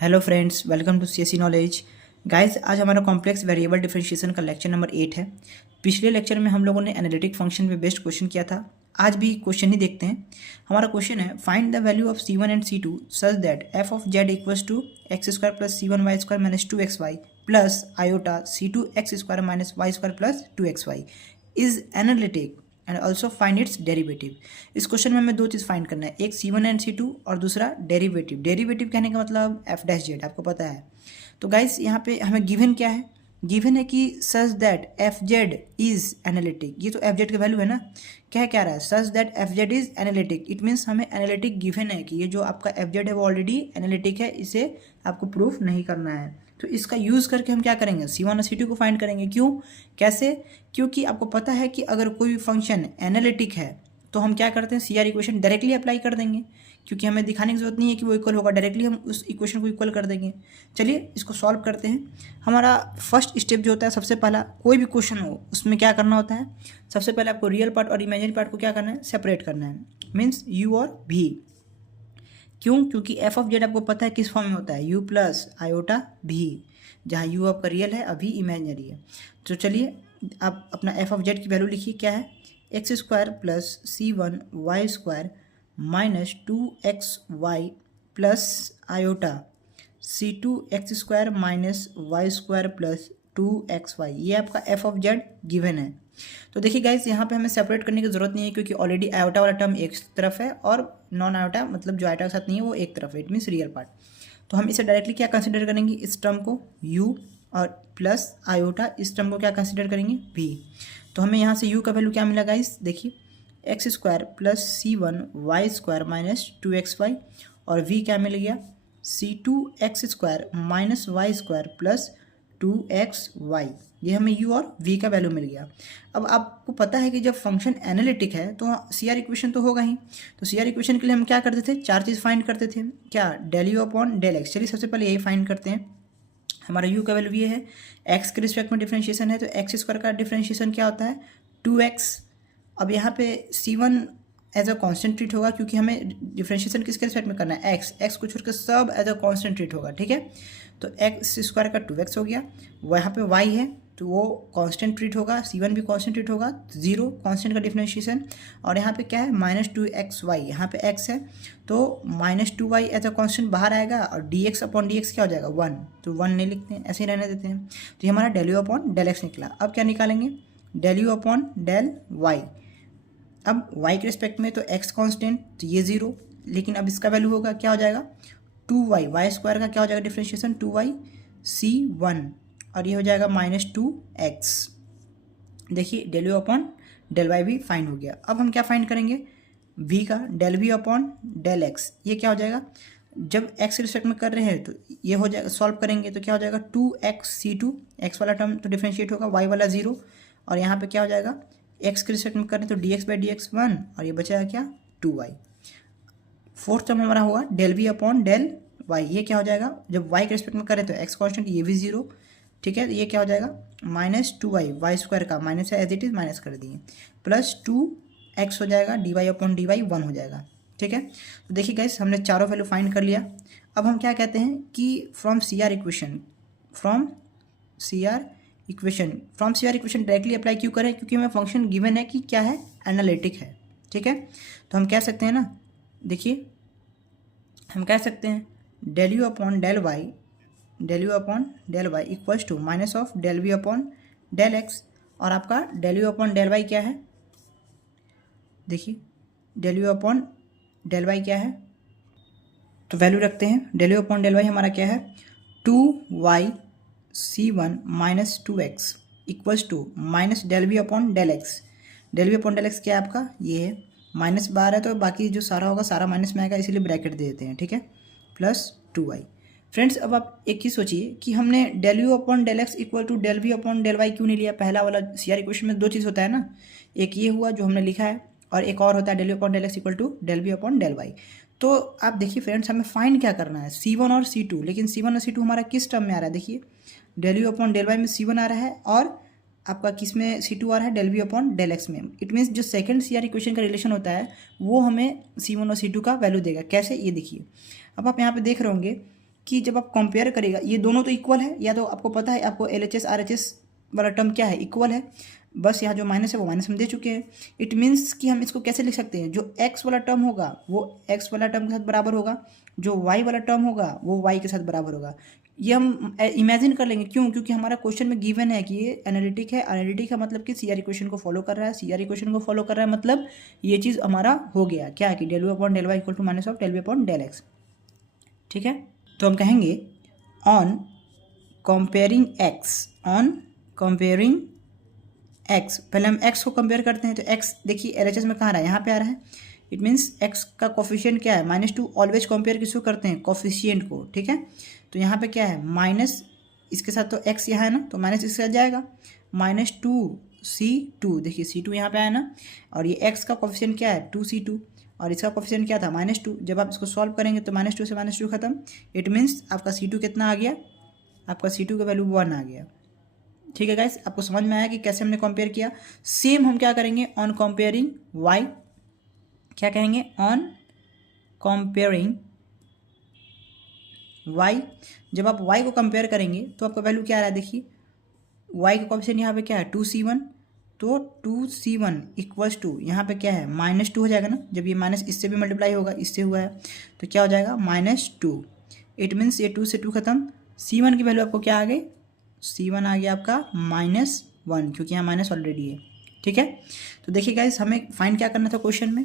Hello friends, welcome to CSC knowledge. Guys, आज हमारा complex variable differentiation का lecture number 8 है। पिछले लेक्चर में हम लोगों ने एनालिटिक फंक्शन पे बेस्ड क्वेश्चन किया था। आज भी क्वेश्चन ही देखते हैं। हमारा क्वेश्चन है, find the value of C1 and C2 such that f of z equals to x square plus C1 y square minus 2xy plus iota C2 x square minus y square plus 2xy is analytic and also find its derivative. इस question में हमें दो चीज़ find करना है, एक C1 and C2 और दूसरा derivative. Derivative कहने का मतलब f डैश जेड, आपको पता है। तो गाइस, यहाँ पे हमें गिवन क्या है? गिवन है कि such that F Z is analytic. ये तो एफ जेड का वैल्यू है ना, क्या रहा है? Such that F Z is analytic. It means हमें एनालिटिक गिवन है कि ये जो आपका एफ जेड है वो ऑलरेडी एनालिटिक है, इसे आपको प्रूफ नहीं करना है। तो इसका यूज़ करके हम क्या करेंगे? C1 और C2 को फाइंड करेंगे। क्यों, कैसे? क्योंकि आपको पता है कि अगर कोई फंक्शन एनालिटिक है तो हम क्या करते हैं, CR इक्वेशन डायरेक्टली अप्लाई कर देंगे, क्योंकि हमें दिखाने की जरूरत नहीं है कि वो इक्वल होगा, डायरेक्टली हम उस इक्वेशन को इक्वल कर देंगे। चलिए इसको सॉल्व करते हैं। हमारा फर्स्ट स्टेप जो होता है, सबसे पहला कोई भी क्वेश्चन हो उसमें क्या करना होता है, सबसे पहले आपको रियल पार्ट और इमेजिनरी पार्ट को क्या करना है, सेपरेट करना है। मीन्स u और v। क्यों? क्योंकि f ऑफ जेड आपको पता है किस फॉर्म में होता है, u प्लस आयोटा v, जहाँ u आपका रियल है, अभी इमेजिनरी है। तो चलिए आप अपना f ऑफ जेड की वैल्यू लिखिए। क्या है? X square plus C1 y square minus 2xy plus iota C2 x square minus y square plus 2xy। ये आपका f ऑफ जेड गिवन है। तो देखिए गाइस, यहाँ पे हमें सेपरेट करने की जरूरत नहीं है, क्योंकि ऑलरेडी आयोटा वाला टर्म एक तरफ है और नॉन आयोटा मतलब जो आयोटा के साथ नहीं है वो एक तरफ है, इट मीन्स रियल पार्ट। तो हम इसे डायरेक्टली क्या कंसिडर करेंगे, इस टर्म को u और प्लस आयोटा, इस टर्म को क्या कंसिडर करेंगे, v। तो हमें यहाँ से u का वैल्यू क्या मिला गाइस, देखिए x square plus C1 y square minus 2xy और v क्या मिल गया, C2 x square minus y square plus 2xy। ये हमें u और v का वैल्यू मिल गया। अब आपको पता है कि जब फंक्शन एनालिटिक है तो CR इक्वेशन तो होगा ही। तो CR इक्वेशन के लिए हम क्या करते थे, चार चीज़ फाइंड करते थे। क्या? Del u upon del x. चलिए सबसे पहले यही फाइंड करते हैं। हमारा u का वैल्यू ये है, x के रिस्पेक्ट में डिफ्रेंशिएशन है तो एक्स स्क्वायर का डिफ्रेंशिएशन क्या होता है, 2x। अब यहाँ पे C1 as a constant treat होगा, क्योंकि हमें डिफ्रेंशिएशन किसके रिस्पेक्ट में करना है, x को छोड़कर सब एज अ कॉन्स्टेंट ट्रीट होगा, ठीक है। तो एक्स स्क्वायर का 2x हो गया, वहाँ पे y है तो वो कांस्टेंट ट्रीट होगा, C1 भी कांस्टेंट ट्रीट होगा, 0 कांस्टेंट का डिफरेंशिएशन। और यहाँ पे क्या है, माइनस 2xy, यहाँ पे x है तो minus 2y as a constant बाहर आएगा और dx अपॉन dx क्या हो जाएगा, 1। तो 1 नहीं लिखते हैं, ऐसे ही रहने देते हैं। तो ये हमारा del u upon del x निकला। अब क्या निकालेंगे, del u upon del y. अब y के रिस्पेक्ट में तो x कांस्टेंट, तो ये 0, लेकिन अब इसका वैल्यू होगा, क्या हो जाएगा, 2y, वाई स्क्वायर का क्या हो जाएगा डिफ्रेंशिएशन, 2y C1 और ये हो जाएगा माइनस 2x। देखिए del u upon del y भी फाइंड हो गया। अब हम क्या फाइंड करेंगे, v का del v upon del x. ये क्या हो जाएगा, जब x के रिस्पेक्ट में कर रहे हैं तो ये हो जाएगा, सॉल्व करेंगे तो क्या हो जाएगा, 2x C2, x वाला टर्म तो डिफ्रेंशिएट होगा, y वाला 0 और यहाँ पे क्या हो जाएगा, x के रिस्पेक्ट में कर रहे हैं तो dx बाई डी एक्स 1 और ये बचेगा क्या, 2y। फोर्थ टर्म हमारा हुआ del v upon del y. ये क्या हो जाएगा, जब y के रिस्पेक्ट में करें तो x कॉन्स्टेंट, ये भी 0, ठीक है। ये क्या हो जाएगा, माइनस 2y, वाई स्क्वायर का माइनस है एज इट इज़, माइनस कर दिए, प्लस 2x हो जाएगा, dy अपॉन dy 1 हो जाएगा, ठीक है। तो देखिए गाइस, हमने चारों वैल्यू फाइंड कर लिया। अब हम क्या कहते हैं कि from CR equation directly apply क्यों करें, क्योंकि हमें फंक्शन गिवन है कि क्या है, एनालिटिक है, ठीक है। तो हम कह सकते हैं ना, देखिए हम कह सकते हैं del u upon del y equals to minus of del v upon del x. और आपका del u upon del y क्या है, देखिए del u upon del y क्या है, तो वैल्यू रखते हैं। Del u upon del y हमारा क्या है, 2y C1 minus 2x equals to minus del v upon del x. Del v upon del x क्या है आपका, ये है, माइनस बाहर है तो बाकी जो सारा होगा सारा माइनस में आएगा, इसीलिए ब्रैकेट दे देते हैं, ठीक है, प्लस 2y। फ्रेंड्स, अब आप एक चीज़ सोचिए कि हमने del u upon del x equal to del v upon del y क्यों नहीं लिया। पहला वाला CR इक्वेशन में दो चीज़ होता है ना, एक ये हुआ जो हमने लिखा है और एक और होता है del u upon del x equal to del v upon del y. तो आप देखिए फ्रेंड्स, हमें फाइंड क्या करना है, C1 और C2, लेकिन C1 और C2 हमारा किस टर्म में आ रहा है, देखिए del u upon del y में C1 आ रहा है और आपका किस में C2 आ रहा है, del v upon del x में। इट मीन्स जो सेकंड CR इक्वेशन का रिलेशन होता है वो हमें C1 और C2 का वैल्यू देगा। कैसे, ये देखिए। अब आप यहाँ पे देख रहे होंगे कि जब आप कंपेयर करेगा, ये दोनों तो इक्वल है, या तो आपको पता है, आपको LHS RHS वाला टर्म क्या है, इक्वल है, बस यहाँ जो माइनस है वो माइनस हम दे चुके हैं। इट मीन्स कि हम इसको कैसे लिख सकते हैं, जो x वाला टर्म होगा वो x वाला टर्म के साथ बराबर होगा, जो y वाला टर्म होगा वो y के साथ बराबर होगा। ये हम इमेजिन कर लेंगे, क्यों? क्योंकि हमारा क्वेश्चन में गिवन है कि ये एनालिटिक है। एनालिटिक का मतलब कि CR इक्वेशन को फॉलो कर रहा है, CR इक्वेशन को फॉलो कर रहा है, मतलब ये चीज़ हमारा हो गया क्या कि del u upon del y equal to minus of del v upon del x। ठीक है, तो हम कहेंगे ऑन कंपेयरिंग x, पहले हम x को कंपेयर करते हैं। तो x देखिए LHS में कहाँ रहा है, यहाँ पे आ रहा है। इट मीन्स x का कोफिशिएंट क्या है, -2। ऑलवेज कंपेयर किसको करते हैं, कोफिशिएंट को। ठीक है, तो यहाँ पे क्या है, माइनस इसके साथ, तो x यहाँ है ना, तो माइनस इसके साथ जाएगा, -2c2। देखिए c2 यहाँ पे आया ना, और ये x का कोफिशिएंट क्या है, 2c2, और इसका कोफिशिएंट क्या था, -2। जब आप इसको सॉल्व करेंगे तो -2 से -2 खत्म। इट मीन्स आपका c2 कितना आ गया, आपका c2 का वैल्यू 1 आ गया। ठीक है गाइस, आपको समझ में आया कि कैसे हमने कंपेयर किया। सेम हम क्या करेंगे ऑन कंपेयरिंग y, क्या कहेंगे, ऑन कंपेयरिंग y। जब आप y को कंपेयर करेंगे तो आपका वैल्यू क्या आ रहा है, देखिए y का कोफिशिएंट यहाँ पे क्या है, 2c1, तो 2c1 इक्वल्स टू यहाँ पे क्या है, -2 हो जाएगा ना। जब ये माइनस इससे भी मल्टीप्लाई होगा, इससे हुआ है, तो क्या हो जाएगा, -2। इट मीन्स ये 2 से 2 खत्म, c1 की वैल्यू आपको क्या आ गई, c1 आ गया आपका -1, क्योंकि यहाँ माइनस ऑलरेडी है। ठीक है, तो देखिए गाइस, हमें फाइंड क्या करना था क्वेश्चन में,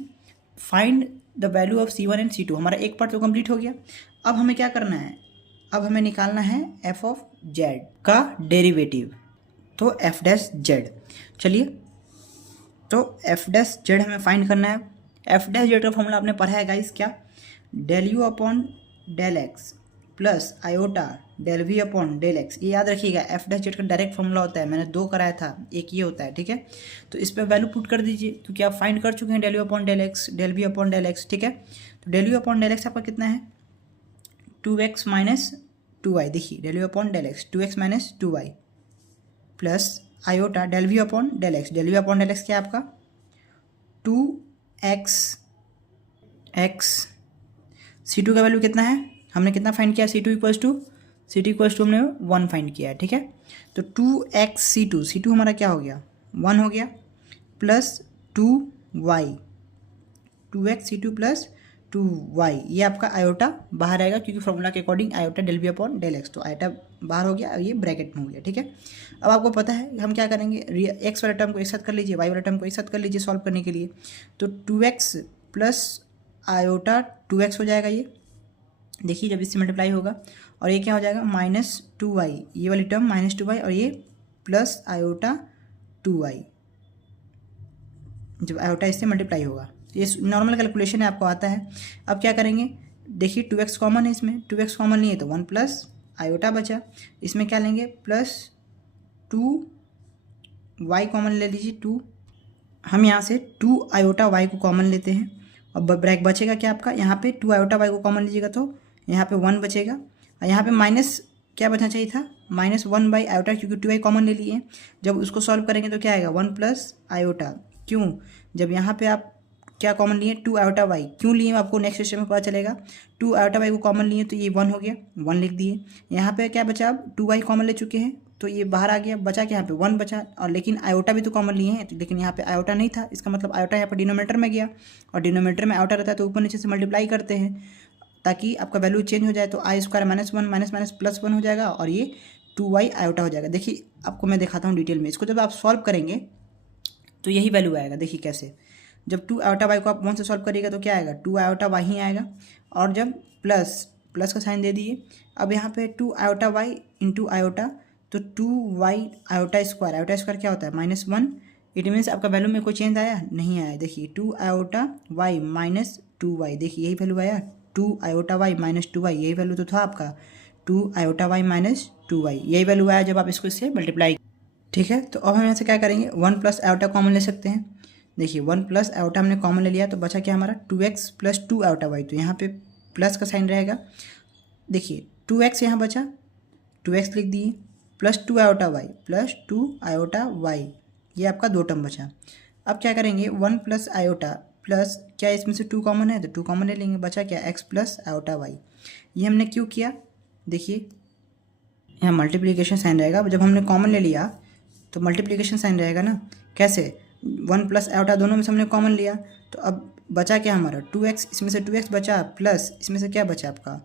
find the value of c1 and c2। हमारा एक पार्ट तो कंप्लीट हो गया। अब हमें क्या करना है, अब हमें निकालना है f ऑफ z का डेरिवेटिव, तो f डैश z। चलिए, तो f डैश z हमें फाइंड करना है। f डैश z का फॉर्मूला आपने पढ़ा है गाइस, क्या, del u upon del x plus iota del v upon del x। ये याद रखिएगा, f डैश z का डायरेक्ट फॉर्मूला होता है, मैंने 2 कराया था, एक ये होता है। ठीक है, तो इस पर वैल्यू पुट कर दीजिए, क्योंकि आप फाइंड कर चुके हैं del u upon del x, del v upon del x। ठीक है, तो del u upon del x आपका कितना है, 2x माइनस 2y। देखिए del u upon del x 2x minus 2y plus iota del v upon del x। del v upon del x क्या है आपका, 2x x। c2 का value कितना है, हमने कितना फाइंड किया, c2 इक्वल्स टू हमने 1 फाइंड किया है। ठीक है, तो 2x c2 हमारा क्या हो गया, 1 हो गया, plus 2y, 2x c2 plus 2y। ये आपका आयोटा बाहर आएगा, क्योंकि फॉर्मूला के according iota del v upon del x, तो आयोटा बाहर हो गया और ये ब्रैकेट में हो गया। ठीक है, अब आपको पता है हम क्या करेंगे, x वाले टर्म को एक साथ कर लीजिए, y वाले टर्म को एक साथ कर लीजिए सॉल्व करने के लिए। तो 2x प्लस आयोटा 2x हो जाएगा, ये देखिए जब इससे मल्टीप्लाई होगा, और ये क्या हो जाएगा, -2y, ये वाली टर्म -2y, और ये प्लस आयोटा 2y, जब आयोटा इससे मल्टीप्लाई होगा। ये नॉर्मल कैलकुलेशन है, आपको आता है। अब क्या करेंगे, देखिए 2x कॉमन है, इसमें 2x कॉमन नहीं है तो 1 प्लस आयोटा बचा, इसमें क्या लेंगे, प्लस 2y कॉमन ले लीजिए, 2। हम यहाँ से 2 आयोटा y को कॉमन लेते हैं, और ब्रैक बचेगा क्या आपका, यहाँ पे 2 आयोटा y को कॉमन लीजिएगा तो यहाँ पे 1 बचेगा, और यहाँ पे माइनस क्या बचना चाहिए था, -1 बाई आयोटा, क्योंकि 2y कॉमन ले लिए। जब उसको सॉल्व करेंगे तो क्या आएगा, 1 प्लस आयोटा। क्यों, जब यहाँ पे आप क्या कॉमन लिए, 2 आयोटा y क्यों लिए, आपको नेक्स्ट क्वेश्चन में पता चलेगा। 2 आयोटा y को कॉमन लिए तो ये 1 हो गया, 1 लिख दिए। यहाँ पे क्या बचा, अब 2y कॉमन ले चुके हैं तो ये बाहर आ गया, बचा क्या यहाँ पे 1 बचा, और लेकिन आयोटा भी तो कॉमन लिए हैं, लेकिन यहाँ पे आयोटा नहीं था, इसका मतलब आयोटा यहाँ पर डिनोमीटर में गया, और डिनोमीटर में आयोटा रहता है तो ऊपर नीचे से मल्टीप्लाई करते हैं ताकि आपका वैल्यू चेंज हो जाए। तो आई स्क्वायर -1 माइनस प्लस 1 हो जाएगा, और ये 2y आयोटा हो जाएगा। देखिए आपको मैं दिखाता हूँ डिटेल में, इसको जब आप सॉल्व करेंगे तो यही वैल्यू आएगा। देखिए कैसे, जब 2 आयोटा y को आप 1 से सॉल्व करिएगा तो क्या आएगा, 2 आयोटा y ही आएगा, और जब प्लस का साइन दे दिए, अब यहाँ पे 2 आयोटा y इंटू आयोटा, तो 2y आयोटा स्क्वायर क्या होता है, -1। इट मीन्स आपका वैल्यू में कोई चेंज आया, नहीं आया। देखिए 2 आयोटा y माइनस 2y, देखिए यही वैल्यू आया, 2 आयोटा y माइनस 2y, यही वैल्यू तो था आपका, 2 आयोटा y माइनस 2y, यही वैल्यू आया जब आप इसको इससे मल्टीप्लाई। ठीक है, तो अब हम यहाँ से क्या करेंगे, 1 प्लस आयोटा कॉमन ले सकते हैं। देखिए 1 प्लस आयोटा हमने कॉमन ले लिया, तो बचा क्या हमारा, 2x प्लस 2 आयोटा y, तो यहाँ पे प्लस का साइन रहेगा। देखिए 2x यहाँ बचा, 2x लिख दिए, plus 2 iota y plus 2 iota y, ये आपका 2 टर्म बचा। अब क्या करेंगे, 1 प्लस आयोटा प्लस क्या, इसमें से 2 कॉमन है तो 2 कॉमन ले लेंगे, बचा क्या, x प्लस आयोटा y। ये हमने क्यों किया, देखिए यहाँ मल्टीप्लिकेशन साइन रहेगा, जब हमने कॉमन ले लिया तो मल्टीप्लिकेशन साइन रहेगा ना। कैसे? 1 प्लस आयोटा दोनों में से हमने कॉमन लिया, तो अब बचा क्या हमारा 2x, इसमें से 2x बचा प्लस इसमें से क्या बचा आपका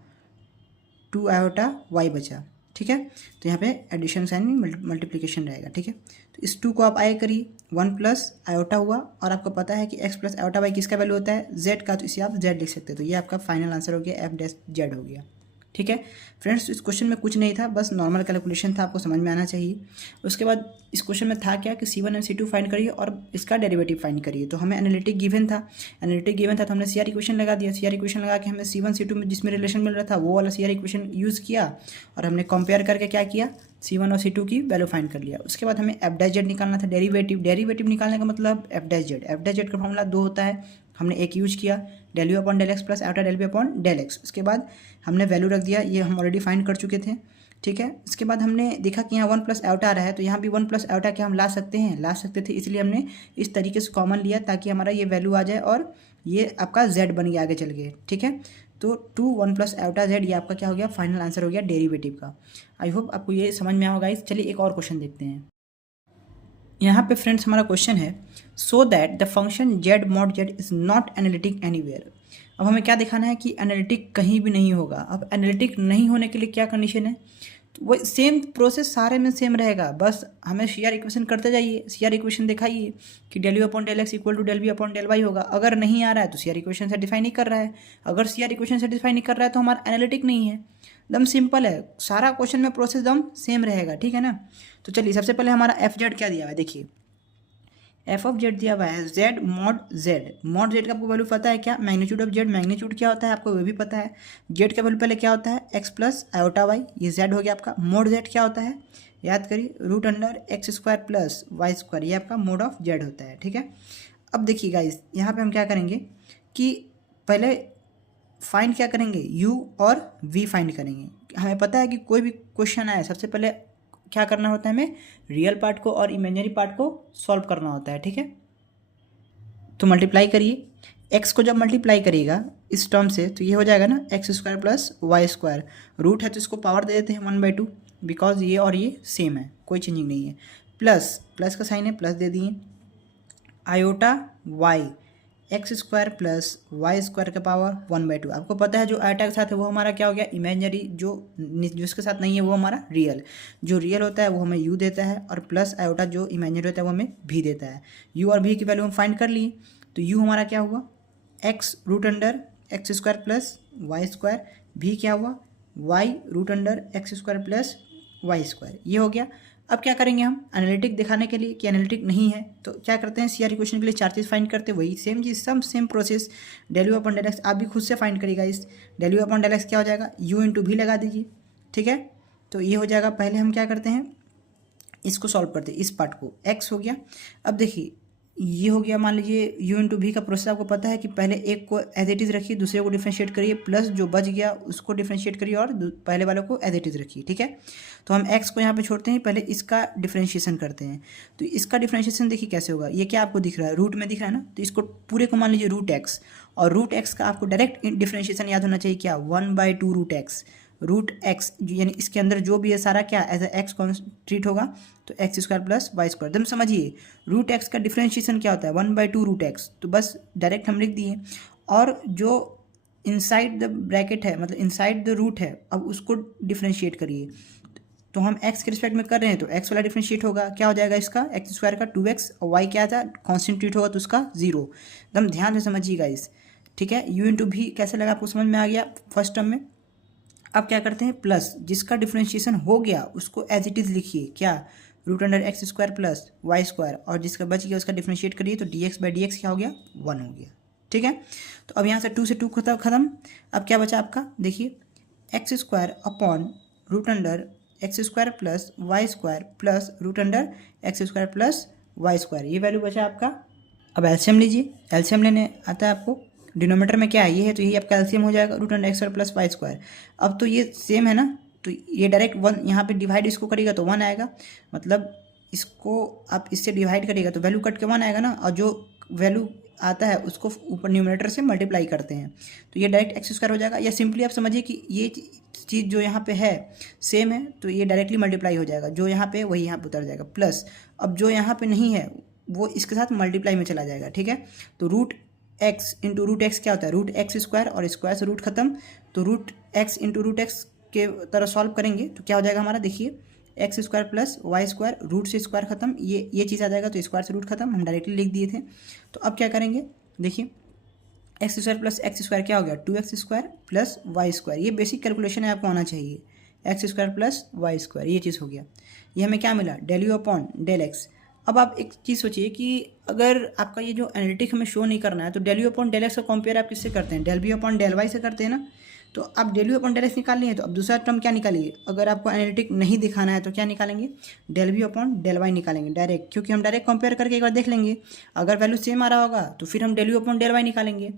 2 आयोटा y बचा। ठीक है, तो यहाँ पे एडिशन साइन में मल्टीप्लिकेशन रहेगा। ठीक है, तो इस 2 को आप आगे करिए, 1 प्लस आयोटा हुआ, और आपको पता है कि x प्लस आयोटा y किसका वैल्यू होता है z का, तो इसे आप z लिख सकते हैं। तो ये आपका फाइनल आंसर हो गया f' हो गया। ठीक है फ्रेंड्स, इस क्वेश्चन में कुछ नहीं था, बस नॉर्मल कैलकुलेशन था, आपको समझ में आना चाहिए। उसके बाद इस क्वेश्चन में था क्या कि C1 और C2 फाइंड करिए और इसका डेरिवेटिव फाइंड करिए। तो हमें एनालिटिक गिवन था तो हमने CR इक्वेशन लगा दिया। CR इक्वेशन लगा के हमें C1 C2 में जिसमें रिलेशन मिल रहा था वो वाला CR इक्वेशन यूज़ किया, और हमने कंपेयर करके क्या किया, C1 और C2 की वैल्यू फाइंड कर लिया। उसके बाद हमें f' निकालना था, डेरिवेटिव निकालने का मतलब f' का फॉर्मूला 2 होता है, हमने एक यूज किया, del u upon del x plus iota del v upon del x। उसके बाद हमने वैल्यू रख दिया, ये हम ऑलरेडी फाइंड कर चुके थे। ठीक है, इसके बाद हमने देखा कि यहाँ 1 प्लस आयोटा आ रहा है, तो यहाँ भी 1 प्लस आयोटा क्या हम ला सकते थे, इसलिए हमने इस तरीके से कॉमन लिया ताकि हमारा ये वैल्यू आ जाए और ये आपका z बन गया आगे चल के। ठीक है, तो 1 प्लस आयोटा z, ये आपका क्या हो गया, फाइनल आंसर हो गया डेरिवेटिव का। आई होप आपको ये समझ में आएगा। चलिए एक और क्वेश्चन देखते हैं। यहाँ पे फ्रेंड्स हमारा क्वेश्चन है, so that the function z mod z is not analytic anywhere. अब हमें क्या दिखाना है कि एनालिटिक कहीं भी नहीं होगा। अब एनालिटिक नहीं होने के लिए क्या कंडीशन है, तो वो सेम प्रोसेस सारे में सेम रहेगा, बस हमें CR इक्वेशन करते जाइए। CR इक्वेशन दिखाइए कि del u upon del x equal to del v upon del y होगा। अगर नहीं आ रहा है तो CR इक्वेशन सेटिस्फाई नहीं कर रहा है, अगर CR इक्वेशन सेटिस्फाई नहीं कर रहा है तो हमारा एनालिटिक नहीं है। एकदम सिंपल है, सारा क्वेश्चन में प्रोसेस एकदम सेम रहेगा। ठीक है ना, तो चलिए सबसे पहले हमारा f z क्या दिया हुआ है, देखिए f ऑफ z दिया हुआ है z mod z। mod z का आपको वैल्यू पता है क्या, मैग्नीट्यूड ऑफ z, मैग्नीट्यूड क्या होता है आपको वो भी पता है। z का वैल्यू पहले क्या होता है x प्लस आयोटा y, ये z हो गया आपका। mod z क्या होता है, याद करिए root under x square plus y square, ये आपका मोड ऑफ z होता है। ठीक है, अब देखिए गाइस यहाँ पे हम क्या करेंगे कि पहले फाइंड क्या करेंगे, u और v फाइंड करेंगे। हमें पता है कि कोई भी क्वेश्चन आए सबसे पहले क्या करना होता है, हमें रियल पार्ट को और इमेजिनरी पार्ट को सॉल्व करना होता है। ठीक है, तो मल्टीप्लाई करिए, x को जब मल्टीप्लाई करिएगा इस टर्म से तो ये हो जाएगा ना x square plus y square, root है तो इसको पावर दे देते हैं 1/2, बिकॉज ये और ये सेम है, कोई चेंजिंग नहीं है। प्लस का साइन है, प्लस दे दिए, iota y x square plus y square का पावर 1/2। आपको पता है जो आयोटा के साथ है वो हमारा क्या हो गया, इमेजिनरी, जो जिसके साथ नहीं है वो हमारा रियल। जो रियल होता है वो हमें u देता है, और प्लस आयोटा जो इमेजिनरी होता है वो हमें v देता है। u और v की वैल्यू हम फाइंड कर लिए, तो u हमारा क्या हुआ x root under x square plus y square, v क्या हुआ y root under x square plus y square, ये हो गया। अब क्या करेंगे हम एनालिटिक दिखाने के लिए कि एनालिटिक नहीं है, तो क्या करते हैं CR इक्वेशन के लिए 4 चीज़ फाइंड करते हैं, वही सेम चीज़, सब same process. del u upon del x आप भी खुद से फाइंड करिएगा। इस del u upon del x क्या हो जाएगा, u इंटू भी लगा दीजिए। ठीक है, तो ये हो जाएगा। पहले हम क्या करते हैं, इसको सॉल्व करते हैं, इस पार्ट को, x हो गया। अब देखिए ये हो गया, मान लीजिए u इंटू भी का प्रोसेस आपको पता है कि पहले एक को एज इट इज़ रखिए, दूसरे को डिफ्रेंशिएट करिए, प्लस जो बच गया उसको डिफ्रेंशिएट करिए और पहले वाले को एज इट इज़ रखिए। ठीक है, तो हम x को यहाँ पे छोड़ते हैं, पहले इसका डिफ्रेंशिएशन करते हैं। तो इसका डिफ्रेंशिएशन देखिए कैसे होगा, ये क्या आपको दिख रहा है, रूट में दिख रहा है ना, तो इसको पूरे को मान लीजिए रूट x, और रूट x का आपको डायरेक्ट डिफ्रेंशिएशन याद होना चाहिए क्या, 1/2 रूट x यानी इसके अंदर जो भी है सारा क्या एज ए एक्स ट्रीट होगा, तो x square plus y square. एकदम समझिए रूट x का डिफ्रेंशिएशन क्या होता है 1/2 रूट x, तो बस डायरेक्ट हम लिख दिए। और जो इनसाइड द ब्रैकेट है, मतलब इनसाइड द रूट है, अब उसको डिफ्रेंशिएट करिए। तो हम x के रिस्पेक्ट में कर रहे हैं तो x वाला डिफ्रेंशिएट होगा, क्या हो जाएगा इसका एक्स स्क्वायर का 2x, और y क्या था कॉन्स्टेंट ट्रीट होगा तो उसका 0। एकदम ध्यान से समझिएगा इस। ठीक है, u इंटू भी कैसे लगा आपको समझ में आ गया फर्स्ट टर्म में। अब क्या करते हैं, प्लस जिसका डिफ्रेंशिएशन हो गया उसको एज इट इज़ लिखिए, क्या root under x square plus y square, और जिसका बच गया उसका डिफ्रेंशिएट करिए, तो dx/dx क्या हो गया 1 हो गया। ठीक है, तो अब यहाँ से 2 से 2 खत्म। अब क्या बचा आपका, देखिए x square upon root under x square plus y square plus root under x square plus y square, ये वैल्यू बचा आपका। अब एलसीएम लीजिए, एलसीएम लेने आता है आपको, डिनोमीटर में क्या है ये है, तो यही आपका एलसीएम हो जाएगा root under x square plus y square. अब तो ये सेम है ना, तो ये डायरेक्ट 1 यहाँ पे डिवाइड इसको करेगा तो 1 आएगा, मतलब इसको आप इससे डिवाइड करिएगा तो वैल्यू कट के 1 आएगा ना, और जो वैल्यू आता है उसको ऊपर न्यूमरेटर से मल्टीप्लाई करते हैं तो ये डायरेक्ट एक्स स्क्वायर हो जाएगा। या सिंपली आप समझिए कि ये चीज़ जो यहाँ पे है सेम है तो ये डायरेक्टली मल्टीप्लाई हो जाएगा, जो यहाँ पे वही यहाँ पे उतर जाएगा। प्लस अब जो यहाँ पे नहीं है वो इसके साथ मल्टीप्लाई में चला जाएगा, ठीक है। तो root x into root x क्या होता है, रूट एक्स स्क्वायर, और स्क्वायर से रूट खत्म, तो root x into root x के तरह सॉल्व करेंगे तो क्या हो जाएगा हमारा, देखिए x square plus y square, root से स्क्वायर खत्म, ये चीज़ आ जाएगा तो स्क्वायर से रूट खत्म, हम डायरेक्टली लिख दिए थे। तो अब क्या करेंगे, देखिए x square plus x square क्या हो गया, 2x square plus y square. ये बेसिक कैलकुलेशन है, आपको आना चाहिए। X square plus y square ये चीज़ हो गया। ये हमें क्या मिला, del u upon del x. अब आप एक चीज़ सोचिए कि अगर आपका ये जो एनालिटिक हमें शो नहीं करना है तो del u upon del x का कंपेयर आप किससे करते हैं, del b upon del y से करते हैं ना। तो आप del u upon del x निकाल लिए तो अब दूसरा टर्म क्या निकालिए, अगर आपको एनालिटिक नहीं दिखाना है तो क्या निकालेंगे, del b upon del y निकालेंगे डायरेक्ट, क्योंकि हम डायरेक्ट कंपेयर करके एक बार देख लेंगे। अगर वैल्यू सेम आ रहा होगा तो फिर हम del u upon del y निकालेंगे।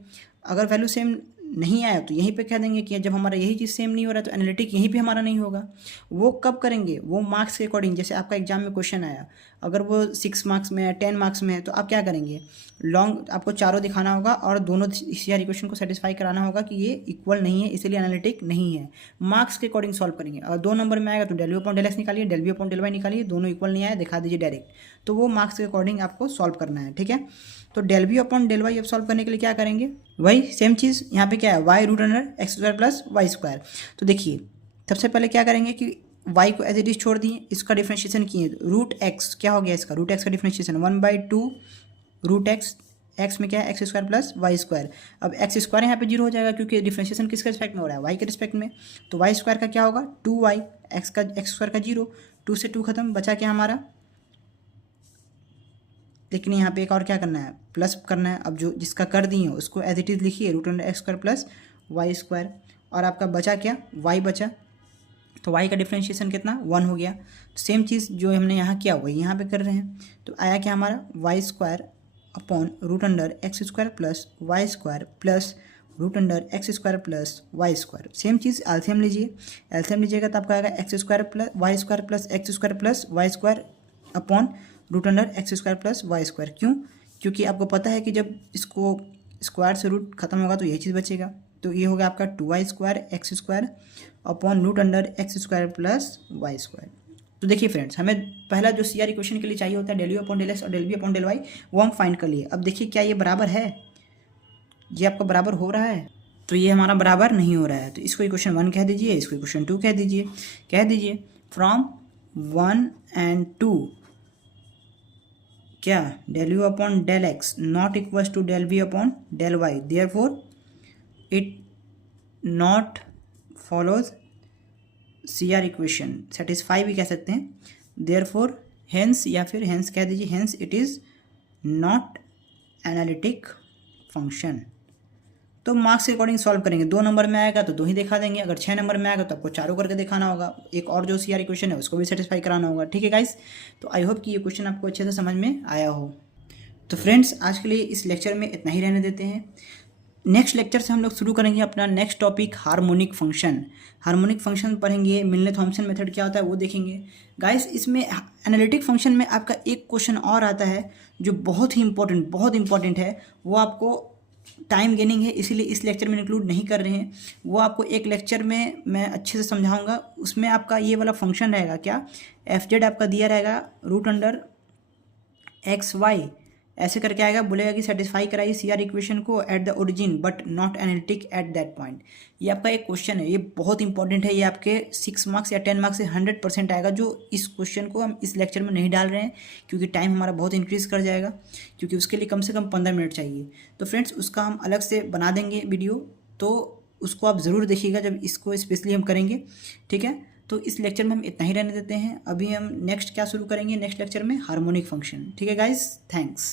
अगर वैल्यू सेम नहीं आया तो यहीं पे कह देंगे कि जब हमारा यही चीज़ सेम नहीं हो रहा तो एनालिटिक यहीं पे हमारा नहीं होगा। वो कब करेंगे, वो मार्क्स के अकॉर्डिंग। जैसे आपका एग्जाम में क्वेश्चन आया, अगर वो 6 मार्क्स में है, 10 मार्क्स में है, तो आप क्या करेंगे, लॉन्ग आपको चारों दिखाना होगा और दोनों सीआर इक्वेशन को सेटिस्फाई कराना होगा कि ये इक्वल नहीं है, इसलिए एनालिटिक नहीं है। मार्क्स के अकॉर्डिंग सॉल्व करेंगे। अगर 2 नंबर में आएगा तो del u upon del x निकालिए, del b upon del y निकालिए, दोनों इक्वल नहीं आया दिखा दीजिए डायरेक्ट। तो वो मार्क्स के अकॉर्डिंग आपको सॉल्व करना है, ठीक है। तो del b upon del y अब सॉल्व करने के लिए क्या करेंगे, वही सेम चीज़ यहाँ पे क्या है, y root under x square plus y square. तो देखिए सबसे पहले क्या करेंगे कि y को एज इट इज छोड़ दिए, इसका डिफ्रेंशिएशन किए, रूट एक्स क्या हो गया, इसका रूट एक्स का डिफ्रेंशिएशन 1/2 रूट एक्स, एक्स में क्या है x square plus y square. अब एक्स स्क्वायर यहाँ पे जीरो हो जाएगा क्योंकि डिफ्रेंशिएशन किसके रिस्पेक्ट में हो रहा है, वाई के रिस्पेक्ट में। तो वाई स्क्वायर का क्या होगा 2y, एक्स स्क्वायर का जीरो, 2 से 2 खत्म, बचा क्या हमारा। लेकिन यहाँ पे एक और क्या करना है, प्लस करना है। अब जो जिसका कर दिए उसको एज इट इज़ लिखिए, root under x square plus y square, और आपका बचा क्या, y बचा। तो y का डिफ्रेंशिएशन कितना 1 हो गया। सेम चीज़ जो हमने यहाँ किया वही यहाँ पे कर रहे हैं। तो आया क्या हमारा y square upon root under x square plus y square plus root under x square plus y square. Same चीज़ एलसीएम लीजिए, एलसीएम लीजिएगा तो आपका आएगा x square plus y square plus x square plus y square upon root under x square plus y square. क्यों, क्योंकि आपको पता है कि जब इसको स्क्वायर से रूट खत्म होगा तो यही चीज़ बचेगा। तो ये होगा आपका 2y square x square upon root under x square plus y square. तो देखिए फ्रेंड्स, हमें पहला जो सीआर इक्वेशन के लिए चाहिए होता है del u upon del x और del b upon del y, वो हम फाइंड कर लिए। अब देखिए क्या ये बराबर है, ये आपका बराबर हो रहा है, तो ये हमारा बराबर नहीं हो रहा है। तो इसको इक्वेशन 1 कह दीजिए, इसको इक्वेशन 2 कह दीजिए। फ्रॉम 1 and 2 क्या, del u upon del x not equals to del b upon del y, therefore it not follows CR equation, satisfy भी कह सकते हैं। देयरफॉर हेंस, या फिर हेंस कह दीजिए, hence it is not analytic function. तो मार्क्स के अकॉर्डिंग सॉल्व करेंगे। 2 नंबर में आएगा तो 2 ही दिखा देंगे, अगर 6 नंबर में आएगा तो आपको चारों करके दिखाना होगा। एक और जो सीआर इक्वेशन है उसको भी सेटिस्फाई कराना होगा, ठीक है गाइस। तो आई होप कि ये क्वेश्चन आपको अच्छे से समझ में आया हो। तो फ्रेंड्स, आज के लिए इस लेक्चर में इतना ही रहने देते हैं। नेक्स्ट लेक्चर से हम लोग शुरू करेंगे अपना next topic, harmonic function. Harmonic function पढ़ेंगे, मिलने थॉम्सन मेथड क्या होता है वो देखेंगे गाइस। इसमें एनालिटिक फंक्शन में आपका एक क्वेश्चन और आता है जो बहुत इंपॉर्टेंट है, वो आपको टाइम गेनिंग है इसीलिए इस लेक्चर में इंक्लूड नहीं कर रहे हैं। वो आपको एक लेक्चर में मैं अच्छे से समझाऊंगा। उसमें आपका ये वाला फंक्शन रहेगा, क्या, एफ जेड आपका दिया रहेगा रूट अंडर एक्स वाई, ऐसे करके आएगा, बोलेगा कि सेटिस्फाई कराइए सीआर इक्वेशन को at the origin but not analytic at that point. ये आपका एक क्वेश्चन है, ये बहुत इंपॉर्टेंट है। ये आपके 6 मार्क्स या 10 मार्क्स से 100% आएगा। जो इस क्वेश्चन को हम इस लेक्चर में नहीं डाल रहे हैं क्योंकि टाइम हमारा बहुत इंक्रीज़ कर जाएगा, क्योंकि उसके लिए कम से कम 15 मिनट चाहिए। तो फ्रेंड्स, उसका हम अलग से बना देंगे वीडियो, तो उसको आप ज़रूर देखिएगा जब इसको स्पेशली हम करेंगे, ठीक है। तो इस लेक्चर में हम इतना ही रहने देते हैं। अभी हम नेक्स्ट क्या शुरू करेंगे, नेक्स्ट लेक्चर में हार्मोनिक फंक्शन, ठीक है गाइस। थैंक्स।